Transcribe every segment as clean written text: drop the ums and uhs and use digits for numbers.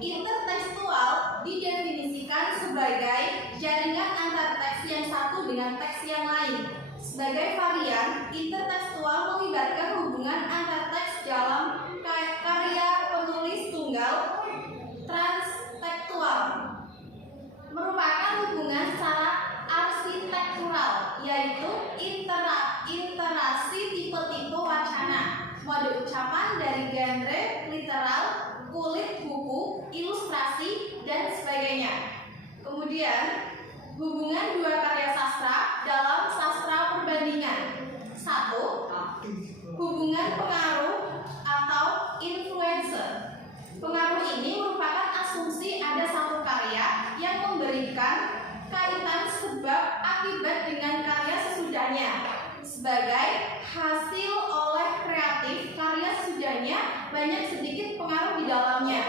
Intertekstual didefinisikan sebagai jaringan antar teks yang satu dengan teks yang lain. Sebagai varian, intertekstual melibatkan hubungan antar teks dalam karya penulis tunggal. Transtekstual merupakan hubungan secara arsitektural, yaitu interasi tipe-tipe wacana, mode ucapan dari genre literal, kulit buku, ilustrasi, dan sebagainya. Kemudian, hubungan dua karya sastra dalam sastra perbandingan. 1. Hubungan pengaruh atau influencer. Pengaruh ini merupakan asumsi ada satu karya yang memberikan kaitan sebab akibat dengan karya sesudahnya. Sebagai hasil oleh kreatif karya sesudahnya, banyak sedikit pengaruh di dalamnya.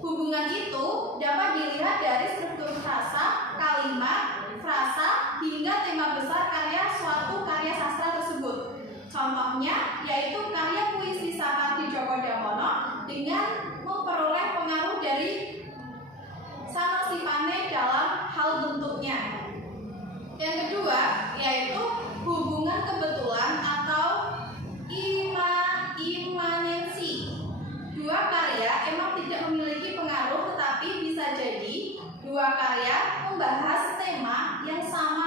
Hubungan itu dapat dilihat dari struktur frasa, kalimat, frasa, hingga tema besar karya suatu karya sastra tersebut. Contohnya yaitu karya puisi Sapardi Djoko Damono dengan memperoleh pengaruh dari Sanosipane dalam hal bentuknya. Yang kedua yaitu hubungan kebetulan atau imanensi. Dua karya emang tidak memiliki pengaruh, tetapi bisa jadi dua karya membahas tema yang sama.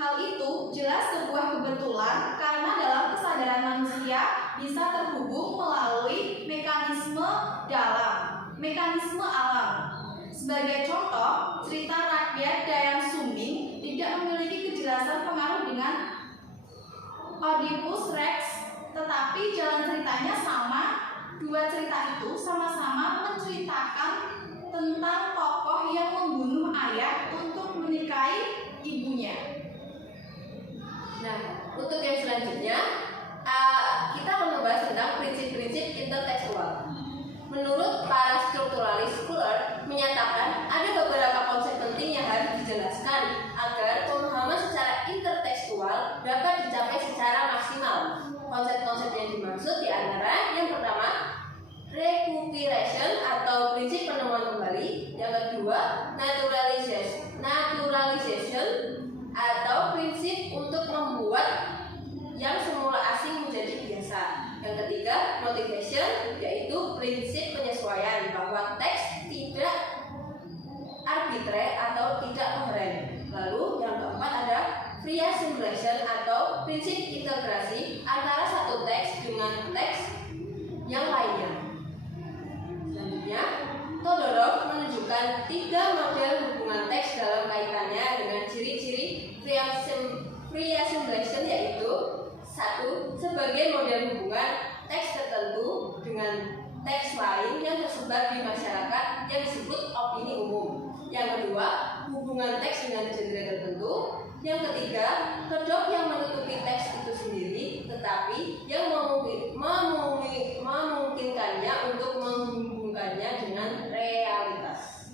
Hal itu jelas sebuah kebetulan karena dalam kesadaran manusia bisa terhubung melalui mekanisme alam. Sebagai contoh, cerita rakyat Dayang Suming tidak memiliki kejelasan pengaruh dengan Oedipus Rex, tetapi jalan ceritanya sama. Dua cerita itu sama-sama menceritakan tentang tokoh yang membunuh ayah untuk menikahi ibunya. Nah, untuk yang selanjutnya kita akan membahas tentang prinsip-prinsip intertekstual. Menurut para strukturalis Fuller menyatakan ada beberapa konsep penting yang harus dijelaskan agar pemahaman secara intertekstual dapat dicapai secara maksimal. Konsep-konsep yang dimaksud diantara yang pertama, recuperation atau prinsip penemuan kembali. Yang kedua, naturalization atau prinsip untuk membuat yang semula asing menjadi biasa. Yang ketiga, motivation, yaitu prinsip penyesuaian bahwa teks tidak arbitrary atau tidak koheren. Lalu yang keempat ada free assimilation atau prinsip integrasi antara satu teks dengan teks yang lainnya. Selanjutnya, Todorov menunjukkan 3 model hubungan teks dalam kaitannya dengan ciri-ciri free assimilation, yaitu 1. Sebagai model hubungan teks tertentu dengan teks lain yang tersebar di masyarakat yang disebut opini umum. Yang kedua, hubungan teks dengan genre tertentu. Yang ketiga, kedok yang menutupi teks itu sendiri, tetapi yang memungkinkannya untuk menghubungkannya dengan realitas.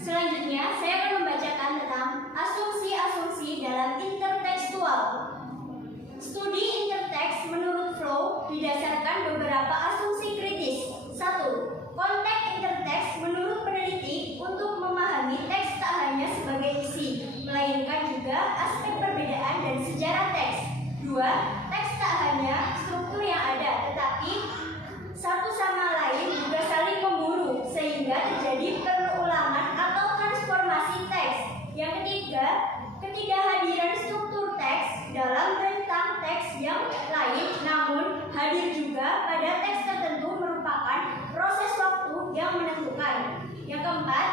Selanjutnya, saya akan membacakan tentang asumsi-asumsi dalam intertekstual. Studi interteks menurut Frow didasarkan beberapa asumsi kritis. 1. Konteks interteks menurut peneliti untuk memahami teks tak hanya sebagai isi, melainkan juga aspek perbedaan dan sejarah teks. 2. Teks tak hanya struktur yang ada, tetapi satu sama lain juga saling memburu, sehingga terjadi perulangan atau transformasi teks. Yang ketiga, ketidakhadiran struktur teks dalam rentang teks yang lain, namun hadir juga pada teks tertentu merupakan proses waktu yang menentukan. Yang keempat,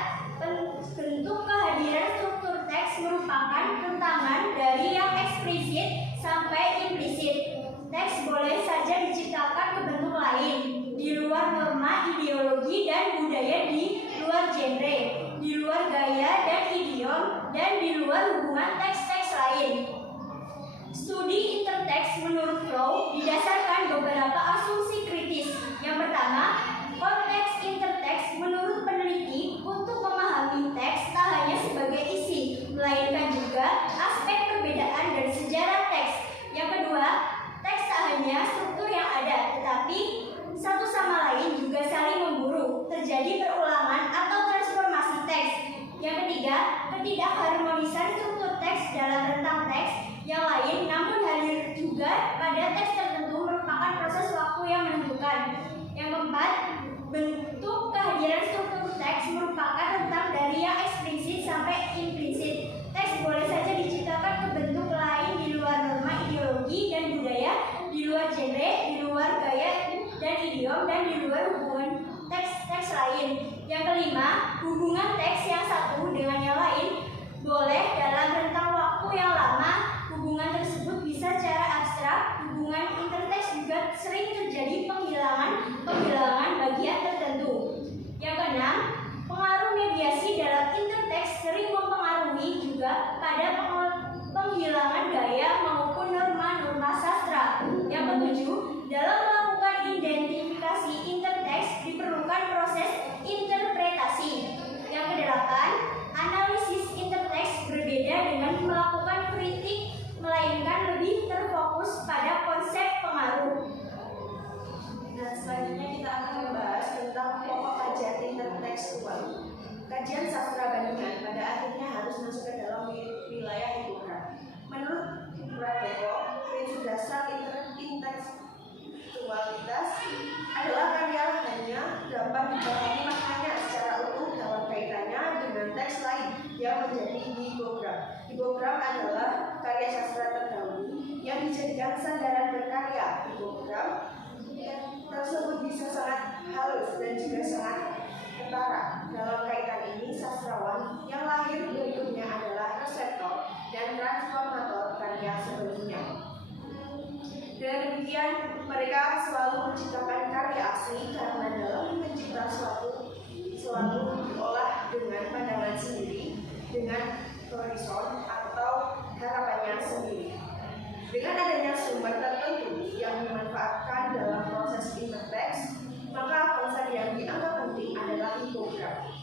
bentuk kehadiran struktur teks merupakan rentangan dari yang eksplisit sampai implisit. Teks boleh saja diciptakan ke bentuk lain, di luar norma ideologi dan budaya, di luar genre, di luar gaya dan idiom, dan di luar hubungan teks-teks lain. Studi interteks menurut Frow didasarkan beberapa asumsi kritis. Yang pertama, konteks interteks menurut peneliti untuk memahami teks tak hanya sebagai isi, melainkan juga aspek perbedaan dan sejarah teks. Yang kedua, teks tak hanya struktur yang ada, tetapi satu sama lain juga saling memburu dalam dan di luar hubungan teks lain. Yang kelima, hubungan teks yang satu dengan yang lain boleh dalam rentang waktu yang lama. Hubungan tersebut bisa secara abstrak. Hubungan interteks juga sering terjadi penghilangan bagian tertentu. Yang keenam, pengaruh mediasi dalam interteks sering mempengaruhi juga pada penghilangan gaya maupun norma-norma sastra. Yang ketujuh, dalam melakukan identifikasi interteks diperlukan proses interpretasi. Yang kedelapan, analisis interteks berbeda dengan melakukan kritik, melainkan lebih terfokus pada konsep pengaruh. Nah, selanjutnya kita akan membahas tentang pokok kajian intertekstual. Kajian sastra bandingan pada akhirnya harus masuk ke dalam wilayah hiburan. Menurut Prabowo, prinsip dasar intertekstualitas adalah karya hanya dapat dipahami maknanya secara utuh dalam kaitannya dengan teks lain yang menjadi hipogram. Hipogram adalah karya sastra terdahulu yang dijadikan sandaran berkarya. Hipogram tersebut bisa sangat halus dan juga sangat ketara. Dalam kaitan ini, sastrawan yang lahir berikutnya adalah reseptor dan transformator karya sebelumnya. Dengan demikian, mereka selalu menciptakan karya asli karena dalam mencipta suatu selalu diolah dengan pandangan sendiri, dengan horizon atau harapannya sendiri. Dengan adanya sumber tertentu yang dimanfaatkan dalam proses interteks, maka konsep yang dianggap penting adalah hipogram.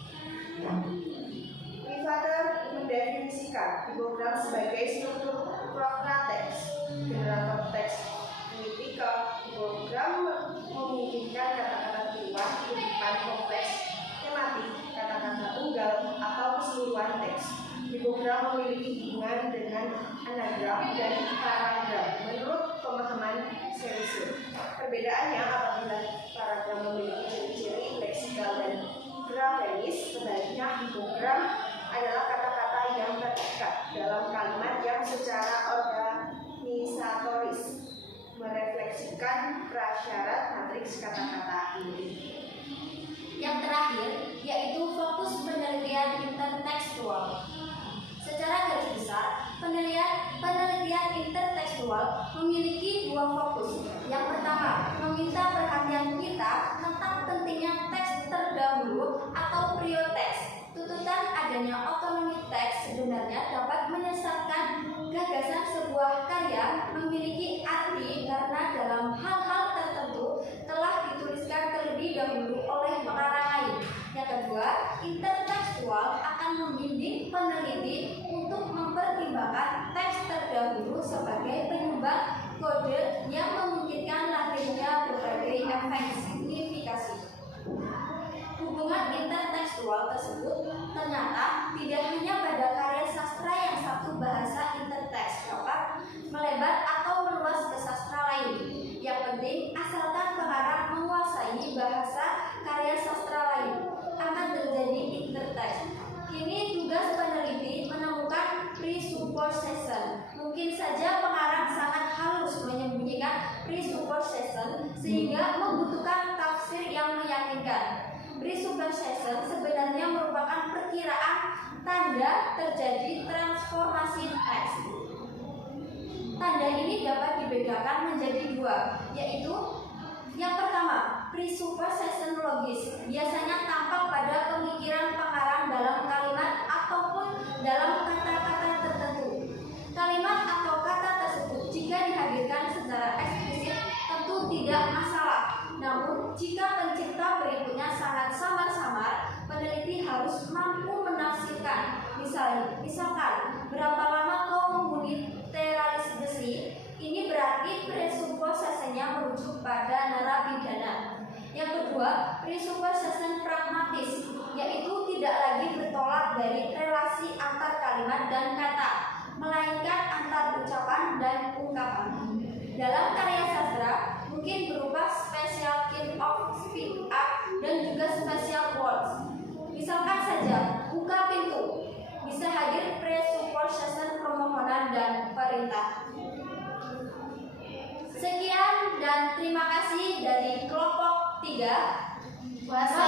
Rivater mendefinisikan hipogram sebagai struktur prokrateks, generator teks kritikal. Hipogram memungkinkan kata-kata keluar kutipan kompleks, tematik, kata-kata tunggal, atau keseluruhan teks. Hipogram memiliki hubungan dengan anagram dan paragram menurut pemahaman Selesur. Perbedaannya apabila paragram memiliki ciri-ciri leksikal dan grafemis, sebaliknya hipogram adalah kata-kata yang terikat dalam kalimat yang secara organisatoris merefleksikan prasyarat matriks kata-kata inti. Yang terakhir yaitu fokus penelitian intertekstual. Secara garis besar, penelitian intertekstual memiliki dua fokus. Yang pertama, meminta perhatian kita tentang pentingnya teks terdahulu atau prioteks. Tuntutan adanya otonomi teks sebenarnya dapat menyesatkan gagasan sebuah karya memiliki arti karena dalam hal-hal tertentu telah dituliskan terlebih dahulu oleh pengarang lain. Yang kedua, intertekstual akan membimbing peneliti untuk mempertimbangkan teks terdahulu sebagai penyumbang kode yang memungkinkan lahirnya berbagai efek signifikasi. Hubungan intertekstual tersebut ternyata tidak hanya pada karya sastra yang satu bahasa interteks dapat melebar atau meluas ke sastra lain. Yang penting, asalkan pengarang menguasai bahasa karya sastra lain, akan terjadi interteks. Kini tugas peneliti menemukan presupposition. Mungkin saja pengarang sangat halus menyembunyikan presupposition sehingga membutuhkan tafsir yang meyakinkan. Presupposition sebenarnya merupakan perkiraan tanda terjadi transformasi teks. Tanda ini dapat dibedakan menjadi dua, yaitu yang pertama, presupposition logis, biasanya tampak pada pemikiran pengarang dalam kalimat ataupun dalam kata-kata tertentu. Kalimat atau kata tersebut jika dihadirkan secara eksplisit tentu tidak masalah. Namun, jika pencipta berikutnya sangat samar-samar, peneliti harus mampu menafsirkan. Misalkan, berapa lama kau menghuni teralis besi? Ini berarti presupposisinya merujuk pada narapidana. Yang kedua, presupposition pragmatis, yaitu tidak lagi bertolak dari relasi antar kalimat dan kata, melainkan antar ucapan dan ungkapan. Dalam karya sastra mungkin berupa special kind of speak up dan juga special words. Misalkan saja, buka pintu, bisa hadir presupposition permohonan dan perintah. Sekian dan terima kasih dari kelompok Tiga, Bahasa